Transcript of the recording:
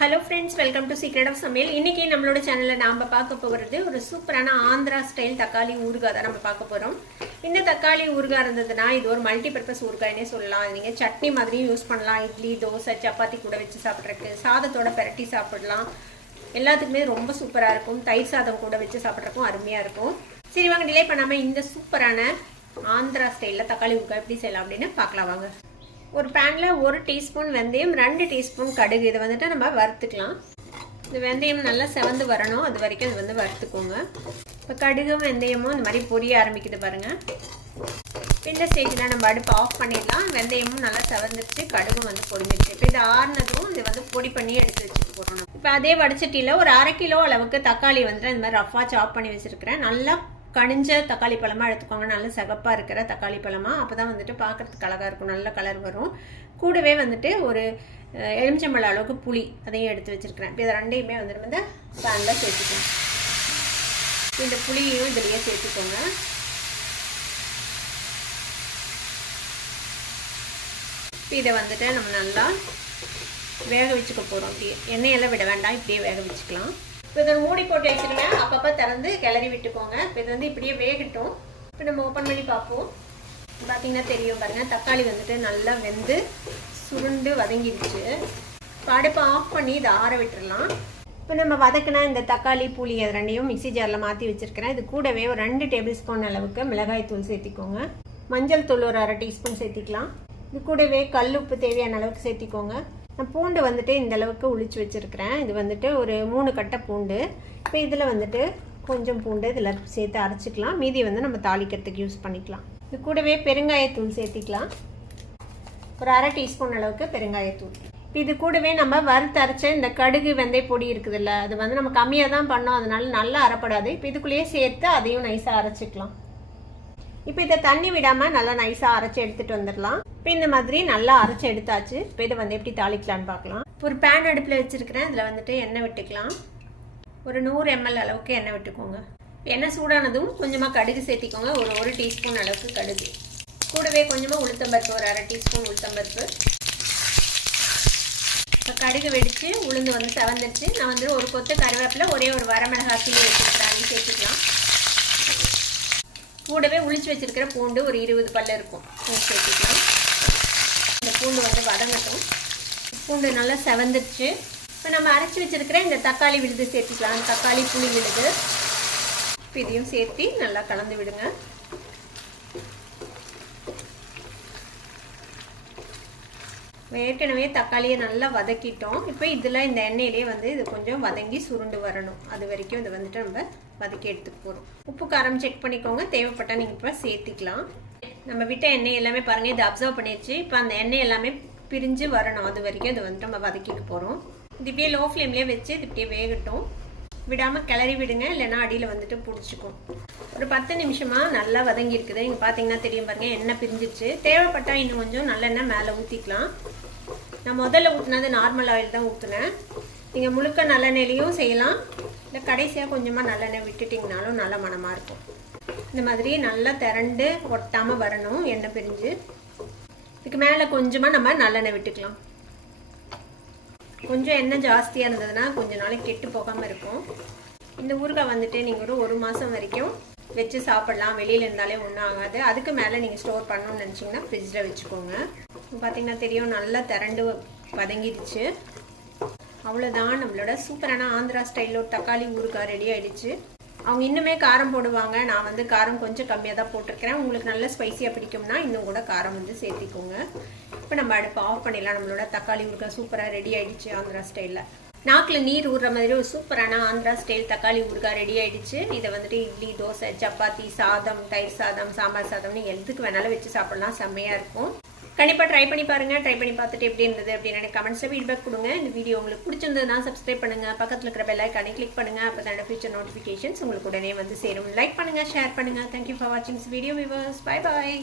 Hello friends, welcome to Secret of Samil. இன்னைக்கு நம்மளோட சேனல்ல நாம பார்க்க போறது ஒரு சூப்பரான ஆந்திரா ஸ்டைல் தக்காளி ஊறுகாய் தான் நம்ம பார்க்க போறோம். இந்த தக்காளி ஊறுகாய் இருந்ததுனா இது ஒரு மல்டி பர்பஸ் ஊறுகாய்னே சொல்லலாம். நீங்க சட்னி மாதிரியும் யூஸ் பண்ணலாம். இட்லி, தோசை, சப்பாத்தி கூட வச்சு சாப்பிட்றதுக்கு, சாதத்தோட பெரட்டி சாப்பிடலாம். எல்லாத்துக்குமே ரொம்ப சூப்பரா இருக்கும். தயிர் சாதம் கூட வச்சு சாப்பிட்றதுக்கும் அருமையா இருக்கும். சரி வாங்க டிலே பண்ணாம இந்த சூப்பரான ஆந்திரா ஸ்டைல்ல தக்காளி ஊறுகாய் எப்படி செய்யலாம் அப்படின்னு பார்க்கலாம் வாங்க. ஒரு பேன்ல 1 டீஸ்பூன் வெந்தயம், 2 டீஸ்பூன் கடுகு இதை வந்துட்டு நம்ம வறுத்துக்கலாம். இந்த வெந்தயம் நல்லா செவந்து வரணும், அது வரைக்கும் இது வந்து வறுத்துக்கோங்க. இப்போ கடுகும் வெந்தயமும் இந்த மாதிரி பொரிய ஆரம்பிக்குது பாருங்க. இந்த ஸ்டேஜில் நம்ம அடுப்பு ஆஃப் பண்ணிடலாம். வெந்தயமும் நல்லா செவந்துருச்சு, கடுகும் வந்து பொரிஞ்சிருச்சு. இப்போ இது ஆறுனதும் இது வந்து பொடி பண்ணி எடுத்து வச்சுட்டு போகிறோம். இப்போ அதே வடிச்சட்டியில் ஒரு 1/2 கிலோ அளவுக்கு தக்காளி வந்துட்டு இந்த மாதிரி ரஃபாக சாப் பண்ணி வச்சுருக்கிறேன். நல்லா கனிஞ்ச தக்காளி பழமாக எடுத்துக்கோங்க. நல்ல சிகப்பாக இருக்கிற தக்காளி பழமாக, அப்போ தான் வந்துட்டு பார்க்குறதுக்கு அழகாக இருக்கும், நல்ல கலர் வரும். கூடவே வந்துட்டு ஒரு எலுமிச்சம்பழம் அளவுக்கு புளி அதையும் எடுத்து வச்சுருக்கிறேன். இப்போ இதை ரெண்டையுமே வந்துட்டு வந்து பேனில் சேர்த்துக்கோங்க. இந்த புளியையும் இதுலேயே சேர்த்துக்கோங்க. இப்போ இதை வந்துட்டு நம்ம நல்லா வேக வச்சுக்க போகிறோம். இப்படி எண்ணெயெல்லாம் விட வேண்டாம், இப்படியே வேக வச்சுக்கலாம். இப்போ இதை மூடி போட்டு வச்சுருங்க, அப்பப்போ திறந்து கிளறி விட்டுக்கோங்க. இப்போ இது வந்து இப்படியே வேகட்டும். இப்போ நம்ம ஓப்பன் பண்ணி பார்ப்போம். பார்த்தீங்கன்னா தெரியும் பாருங்கள், தக்காளி வந்துட்டு நல்லா வெந்து சுருண்டு வதங்கிடுச்சு. இப்போ அடுப்பை ஆஃப் பண்ணி இதை ஆற விட்டுடலாம். இப்போ நம்ம வதக்கின இந்த தக்காளி புளி அது ரெண்டையும் மிக்சி ஜாரில் மாற்றி வச்சுருக்கிறேன். இது கூடவே ஒரு 2 டேபிள் ஸ்பூன் அளவுக்கு மிளகாய் தூள் சேர்த்திக்கோங்க. மஞ்சள் தூள் ஒரு 1/2 டீஸ்பூன் சேர்த்திக்கலாம். இது கூடவே கல் உப்பு தேவையான அளவுக்கு சேர்த்திக்கோங்க. நான் பூண்டு வந்துட்டு இந்த அளவுக்கு உளிச்சு வச்சுருக்கிறேன். இது வந்துட்டு ஒரு 3 கட்டை பூண்டு. இப்போ இதில் வந்துட்டு கொஞ்சம் பூண்டு இதில் சேர்த்து அரைச்சிக்கலாம். மீதி வந்து நம்ம தாளிக்கிறதுக்கு யூஸ் பண்ணிக்கலாம். இது கூடவே பெருங்காயத்தூள் சேர்த்திக்கலாம். ஒரு 1/2 டீஸ்பூன் அளவுக்கு பெருங்காயத்தூள். இப்போ இது கூடவே நம்ம வறுத்து அரைச்ச இந்த கடுகு வெந்தய பொடி இருக்குதுல்ல, அது வந்து நம்ம கம்மியாக தான் பண்ணோம், அதனால நல்லா அரைப்படாது. இப்போ இதுக்குள்ளேயே சேர்த்து அதையும் நைஸாக அரைச்சிக்கலாம். இப்போ இதை தண்ணி விடாமல் நல்லா நைஸாக அரைச்சி எடுத்துகிட்டு வந்துடலாம். இப்போ இந்த மாதிரி நல்லா அரைச்சி எடுத்தாச்சு. இப்போ இதை வந்து எப்படி தாளிக்கலான்னு பார்க்கலாம். ஒரு பேன் அடுப்பில் வச்சுருக்கிறேன். இதில் வந்துட்டு எண்ணெய் விட்டுக்கலாம். ஒரு 100 ml அளவுக்கு எண்ணெய் விட்டுக்கோங்க. எண்ணெய் சூடானதும் கொஞ்சமாக கடுகு சேர்த்திக்கோங்க. ஒரு 1 டீஸ்பூன் அளவுக்கு கடுகு. கூடவே கொஞ்சமாக உளுத்தம்பருப்பு, ஒரு 1/2 டீஸ்பூன் உளுத்தம்பருப்பு. இப்போ கடுகு வெடித்து உளுந்து வந்து செவந்துருச்சு. நான் வந்து ஒரு கொத்து கருவேப்பிலை, ஒரே ஒரு வரமிளகாய் கிள்ளி வச்சுருக்கிறேன், அதையும் சேர்த்துக்கலாம். கூடவே உளிச்சு வச்சிருக்கிற பூண்டு ஒரு 20 பல்லு இருக்கும், சேர்த்துக்கலாம். இந்த பூண்டு வந்து வதங்கட்டும். பூண்டு நல்லா செவந்துருச்சு. இப்போ நம்ம அரைச்சி வச்சிருக்கிற இந்த தக்காளி விழுது சேர்த்துக்கலாம். தக்காளி புளி விழுது இப்போ இதையும் சேர்த்து நல்லா கலந்து விடுங்க. ஏற்கனவே தக்காளியை நல்லா வதக்கிட்டோம். இப்போ இதில் இந்த எண்ணெயிலே வந்து இது கொஞ்சம் வதங்கி சுருண்டு வரணும். அது வரைக்கும் இதை வந்துட்டு நம்ம வதக்கி எடுத்துக்க போகிறோம். உப்பு காரம் செக் பண்ணிக்கோங்க, தேவைப்பட்டால் நீங்கள் இப்போ சேர்த்திக்கலாம். நம்ம விட்ட எண்ணெய் எல்லாமே பாருங்கள், இது அப்சர்வ் பண்ணிடுச்சு. இப்போ அந்த எண்ணெய் எல்லாமே பிரிஞ்சு வரணும், அது வரைக்கும் இதை வந்துட்டு நம்ம வதக்கிக்க போகிறோம். இது இப்படியே லோ ஃப்ளேம்லேயே வச்சு இது இப்படியே வேகட்டும். விடாமல் கிளறி விடுங்க, இல்லைன்னா அடியில் வந்துட்டு பிடிச்சிக்கும். ஒரு 10 நிமிஷமாக நல்லா வதங்கி இருக்குது. இங்கே பார்த்தீங்கன்னா தெரியும் பாருங்கள், எண்ணெய் பிரிஞ்சிச்சு. தேவைப்பட்டால் இன்னும் கொஞ்சம் நல்லெண்ணெய் மேலே ஊற்றிக்கலாம். நான் முதல்ல ஊற்றினது நார்மல் ஆயில் தான் ஊற்றினேன். நீங்கள் முழுக்க நல்லெண்ணெயிலையும் செய்யலாம், இல்லை கடைசியாக கொஞ்சமாக நல்லெண்ணெய் விட்டுட்டிங்கனாலும் நல்ல மணமாக இருக்கும். இந்த மாதிரி நல்லா திரண்டு ஒட்டாமல் வரணும் எண்ணெய் பிரிஞ்சு. இதுக்கு மேலே கொஞ்சமாக நம்ம நல்லெண்ணெய் விட்டுக்கலாம். கொஞ்சம் எண்ணெய் ஜாஸ்தியாக இருந்ததுன்னா கொஞ்சம் நாளைக்கு கெட்டு போகாமல் இருக்கும். இந்த ஊறுகாய் வந்துட்டு நீங்கள் ஒரு மாதம் வரைக்கும் வச்சு சாப்பிட்லாம். வெளியில் இருந்தாலே ஒன்றும் ஆகாது. அதுக்கு மேலே நீங்கள் ஸ்டோர் பண்ணணும்னு நினச்சிங்கன்னா ஃப்ரிட்ஜில் வச்சுக்கோங்க. பார்த்தீங்கன்னா தெரியும், நல்லா திரண்டு வதங்கிடுச்சு. அவ்வளோதான், நம்மளோட சூப்பரான ஆந்திரா ஸ்டைலில் தக்காளி ஊறுகாய் ரெடி ஆகிடுச்சு. அவங்க இன்னுமே காரம் போடுவாங்க. நான் வந்து காரம் கொஞ்சம் கம்மியாக தான் போட்டிருக்கிறேன். உங்களுக்கு நல்ல ஸ்பைஸியாக பிடிக்கும்னா இன்னும் கூட காரம் வந்து சேர்த்திக்கோங்க. இப்போ நம்ம அடுப்பு ஆஃப் பண்ணிடலாம். நம்மளோட தக்காளி ஊறுகாய் சூப்பராக ரெடி ஆகிடுச்சு ஆந்திரா ஸ்டைலில். நாக்கில் நீர் ஊறுற மாதிரி ஒரு சூப்பரான ஆந்திரா ஸ்டைல் தக்காளி ஊறுகாய் ரெடி ஆகிடுச்சு. இதை வந்துட்டு இட்லி, தோசை, சப்பாத்தி, சாதம், தயிர் சாதம், சாம்பார் சாதம்னு எதுக்கு வேணாலும் வச்சு சாப்பிட்லாம், செம்மையாக இருக்கும். கண்டிப்பாக ட்ரை பண்ணி பாருங்கள். ட்ரை பண்ணி பார்த்துட்டு எப்படி இருந்தது அப்படின்னு எனக்கு கமெண்ட்ஸில் ஃபீட்பேக் கொடுங்க. இந்த வீடியோ உங்களுக்கு பிடிச்சிருந்ததுன்னா சப்ஸ்கிரைப் பண்ணுங்கள். பக்கத்தில் இருக்கிற பெல் ஐக்கானை கிளிக் பண்ணுங்கள். அப்போ தான் ஃபியூச்சர் நோட்டிஃபிகேஷன்ஸ் உங்களுக்கு உடனே வந்து சேரும். லைக் பண்ணுங்கள், ஷேர் பண்ணுங்கள். தேங்க்யூ ஃபார் வாட்சிங் this video viewers. Bye bye.